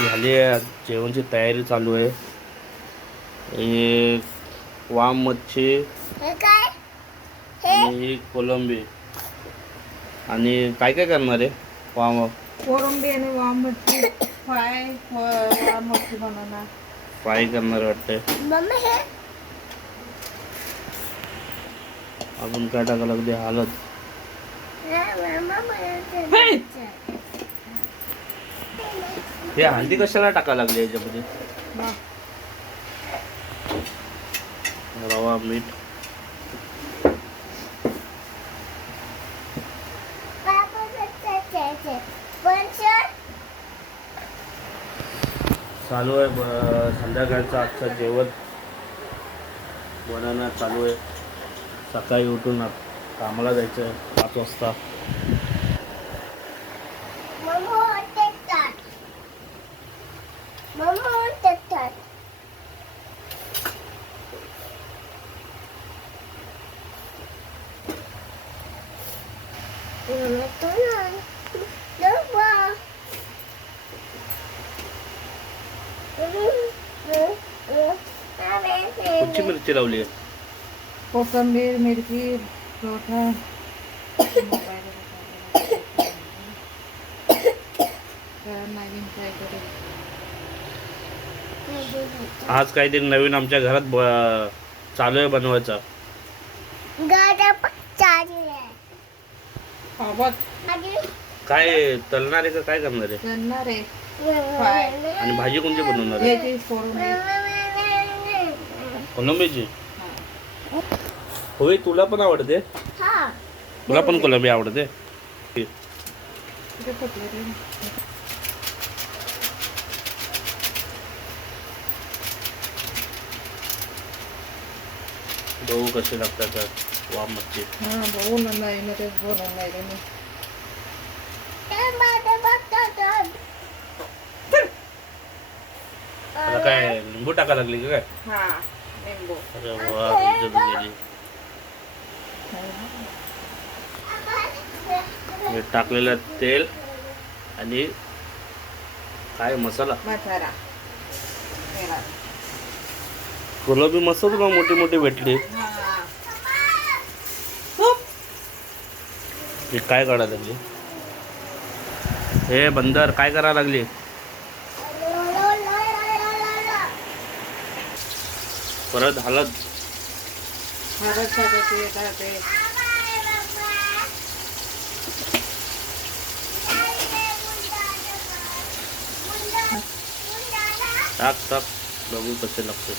झाली आहे, जेवणची तयारी चालू आहे. हे वाम मच्छी आणि कोलंबी. आणि काय काय करणार आहे? वाम कोळंबी आणि वाम मच्छी वाम मच्छी बनवणार. फ्राय करणार वाटतंय. अजून काय टाकावं लागते? हळद. हे हळदी कशाला टाकायला लागली याच्यामध्ये? रवा, मीठ. चालू आहे संध्याकाळचं आजचं जेवण बनवणं चालू आहे. सकाळी उठून कामाला जायचं आहे 5 वाजता. कुठची मिरची लावली आहे? कोथिंबीर, मिरची, चोथा. आज काहीतरी नवीन आमच्या घरात चालू आहे बनवायचं. काय तलणार आहे का काय करणार आहे? आणि भाजी कोणती बनवणार आहे? कोलंबीची. होय, तुला पण आवडते? तुला पण कोलंबी आवडते? गहू कसे लागतात वाम मच्छी. आता काय लिंबू टाका लागली का काय? अरे वा, इज्जत गेली. हे टाकलेलं तेल आणि काय मसाला. कोलंबी मस्त तुला मोठी मोठी भेटली. हे काय काढायला लागली? हे बंदर काय करायला लागली? परत हळद. टाक टाक, बघू कसे लागते.